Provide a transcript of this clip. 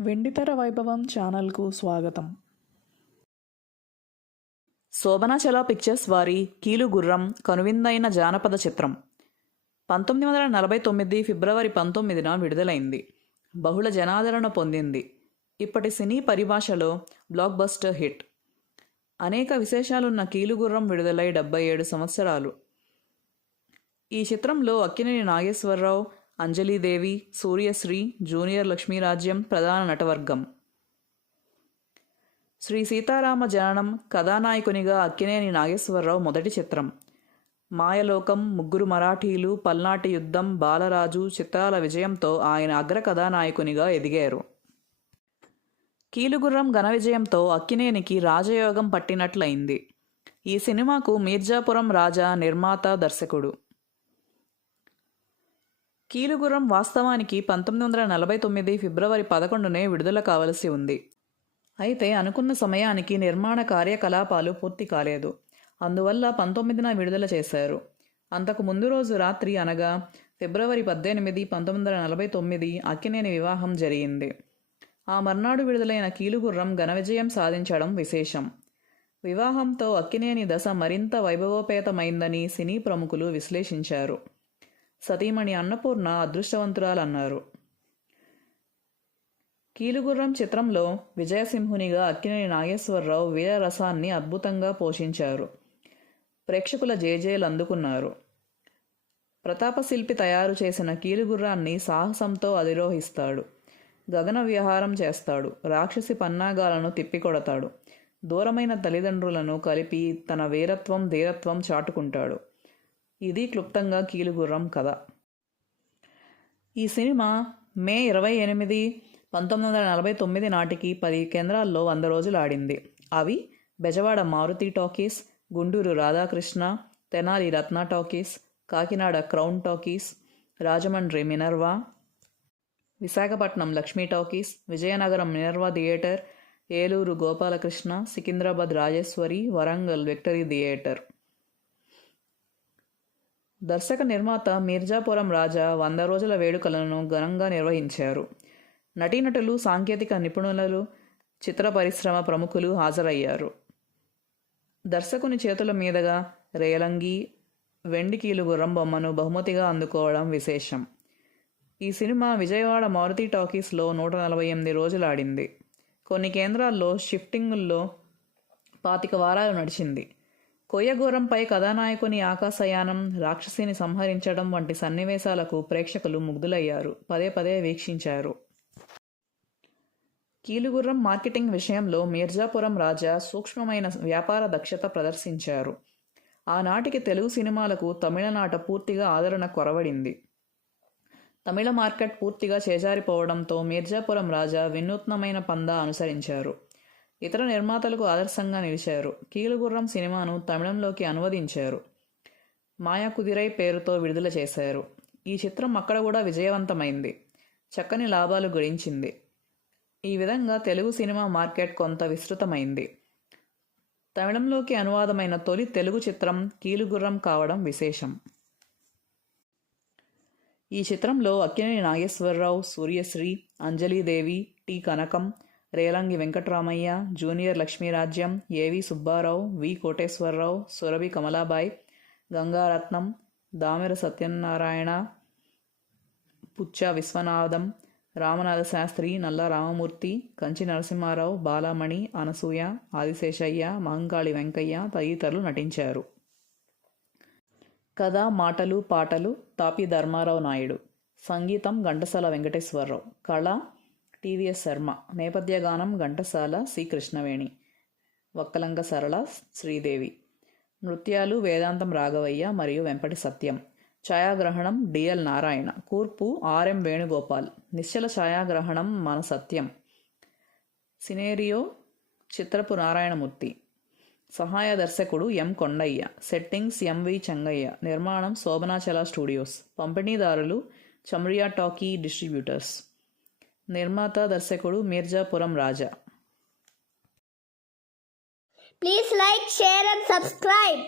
వెండితెర వైభవం ఛానల్కు స్వాగతం. శోభనాచల పిక్చర్స్ వారి కీలు గుర్రం కనువిందైన జానపద చిత్రం. పంతొమ్మిది వందల నలభై తొమ్మిది ఫిబ్రవరి పంతొమ్మిదిన విడుదలైంది. బహుళ జనాదరణ పొందింది. ఇప్పటి సినీ పరిభాషలో బ్లాక్ బస్టర్ హిట్. అనేక విశేషాలున్న కీలుగుర్రం విడుదలై డెబ్బై ఏడు సంవత్సరాలు. ఈ చిత్రంలో అక్కినేని నాగేశ్వరరావు అంజలీదేవి సూర్యశ్రీ జూనియర్ లక్ష్మీరాజ్యం ప్రధాన నటవర్గం. శ్రీ సీతారామ జననం కథానాయకునిగా అక్కినేని నాగేశ్వరరావు మొదటి చిత్రం. మాయలోకం ముగ్గురు మరాఠీలు పల్నాటి యుద్ధం బాలరాజు చిత్రాల విజయంతో ఆయన అగ్ర కథానాయకునిగా ఎదిగారు. కీలుగుర్రం ఘన విజయంతో అక్కినేనికి రాజయోగం పట్టినట్లయింది. ఈ సినిమాకు మీర్జాపురం రాజా నిర్మాత దర్శకుడు. కీలుగుర్రం వాస్తవానికి పంతొమ్మిది వందల నలభై తొమ్మిది ఫిబ్రవరి పదకొండునే విడుదల కావలసి ఉంది. అయితే అనుకున్న సమయానికి నిర్మాణ కార్యకలాపాలు పూర్తి కాలేదు. అందువల్ల పంతొమ్మిదిన విడుదల చేశారు. అంతకు ముందు రోజు రాత్రి అనగా ఫిబ్రవరి పద్దెనిమిది పంతొమ్మిది వందల నలభై తొమ్మిది అక్కినేని వివాహం జరిగింది. ఆ మర్నాడు విడుదలైన కీలుగుర్రం ఘన విజయం సాధించడం విశేషం. వివాహంతో అక్కినేని దశ మరింత వైభవోపేతమైందని సినీ ప్రముఖులు విశ్లేషించారు. సతీమణి అన్నపూర్ణ అదృష్టవంతురాలన్నారు. కీలుగుర్రం చిత్రంలో విజయసింహునిగా అక్కినేని నాగేశ్వరరావు వీరరసాన్ని అద్భుతంగా పోషించారు. ప్రేక్షకుల జేజేలు అందుకున్నారు ప్రతాపశిల్పి తయారు చేసిన కీలుగుర్రాన్ని సాహసంతో అధిరోహిస్తాడు. గగన విహారం చేస్తాడు. రాక్షసి పన్నాగాలను తిప్పికొడతాడు. దూరమైన తల్లిదండ్రులను కలిపి తన వీరత్వం ధీరత్వం చాటుకుంటాడు. ఇది క్లుప్తంగా కీలుగుర్రం కథ. ఈ సినిమా మే ఇరవై ఎనిమిది పంతొమ్మిది వందల నలభై తొమ్మిది నాటికి పది కేంద్రాల్లో వంద రోజులు ఆడింది. అవి Bezawada Maruthi talkies Guntur Radhakrishna Tenali Ratna talkies Kakinada Crown talkies Rajahmundry Minerva Visakhapatnam Lakshmi talkies Vizianagaram Minerva theatre Eluru Gopalakrishna Secunderabad Rajeswari Warangal Victory theatre. దర్శక నిర్మాత మీర్జాపురం రాజా వంద రోజుల వేడుకలను ఘనంగా నిర్వహించారు. నటీనటులు సాంకేతిక నిపుణులు చిత్ర పరిశ్రమ ప్రముఖులు హాజరయ్యారు. దర్శకుని చేతుల మీదుగా రేలంగి వెండికీలు గుర్రం బొమ్మను బహుమతిగా అందుకోవడం విశేషం. ఈ సినిమా విజయవాడ మారుతి టాకీస్లో నూట నలభై ఎనిమిది రోజులు ఆడింది కొన్ని కేంద్రాల్లో షిఫ్టింగుల్లో పాతిక వారాలు నడిచింది. కొయ్యగూరంపై కథానాయకుని ఆకాశయానం రాక్షసిని సంహరించడం వంటి సన్నివేశాలకు ప్రేక్షకులు ముగ్ధులయ్యారు. పదే పదే వీక్షించారు. కీలుగుర్రం మార్కెటింగ్ విషయంలో మీర్జాపురం రాజా సూక్ష్మమైన వ్యాపార దక్షత ప్రదర్శించారు. ఆనాటికి తెలుగు సినిమాలకు తమిళనాట పూర్తిగా ఆదరణ కొరవడింది. తమిళ మార్కెట్ పూర్తిగా చేజారిపోవడంతో మీర్జాపురం రాజా వినూత్నమైన పందా అనుసరించారు. ఇతర నిర్మాతలకు ఆదర్శంగా నిలిచారు. కీలుగుర్రం సినిమాను తమిళంలోకి అనువదించారు. మాయా కుదిరై పేరుతో విడుదల చేశారు. ఈ చిత్రం అక్కడ కూడా విజయవంతమైంది. చక్కని లాభాలు గడించింది. ఈ విధంగా తెలుగు సినిమా మార్కెట్ కొంత విస్తృతమైంది. తమిళంలోకి అనువాదమైన తొలి తెలుగు చిత్రం కీలుగుర్రం కావడం విశేషం. ఈ చిత్రంలో Akkineni Nageswara Rao Suryasri Anjali Devi T Kanakam Relangi Venkatramayya junior Lakshmirajyam A V Subba Rao V Koteswararao Surabhi Kamalabai Gangaratnam Damera Satyanarayana పుచ్చ విశ్వనాథం రామనాథ శాస్త్రి నల్ల రామమూర్తి కంచి నరసింహారావు బాలామణి అనసూయ ఆదిశేషయ్య మహంకాళి వెంకయ్య తదితరులు నటించారు. కథ మాటలు పాటలు తాపి ధర్మారావు నాయుడు. సంగీతం ఘంటసాల వెంకటేశ్వరరావు. కళ టీవీఎస్ శర్మ నేపథ్య గానం ఘంటసాల శ్రీకృష్ణవేణి కృష్ణవేణి వక్కలంక సరళ శ్రీదేవి. నృత్యాలు వేదాంతం రాఘవయ్య మరియు వెంపటి సత్యం. ఛాయాగ్రహణం డిఎల్ నారాయణ. కూర్పు ఆర్ఎం వేణుగోపాల్. నిశ్చల ఛాయాగ్రహణం మన సత్యం. సినేరియో చిత్రపు నారాయణమూర్తి. సహాయ దర్శకుడు M Kondaiah. Settings M V Chengaiah. నిర్మాణం శోభనాచల స్టూడియోస్. పంపిణీదారులు చమ్రియా టాకీ డిస్ట్రిబ్యూటర్స్. నిర్మాత దర్శకుడు Mirzapuram Raja please like share and subscribe